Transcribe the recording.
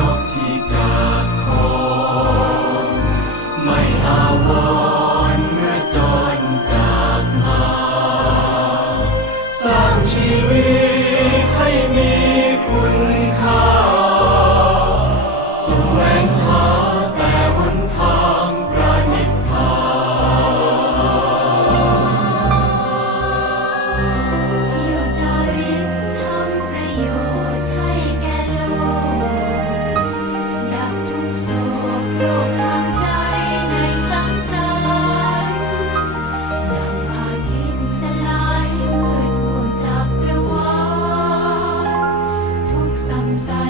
l'antidote. ก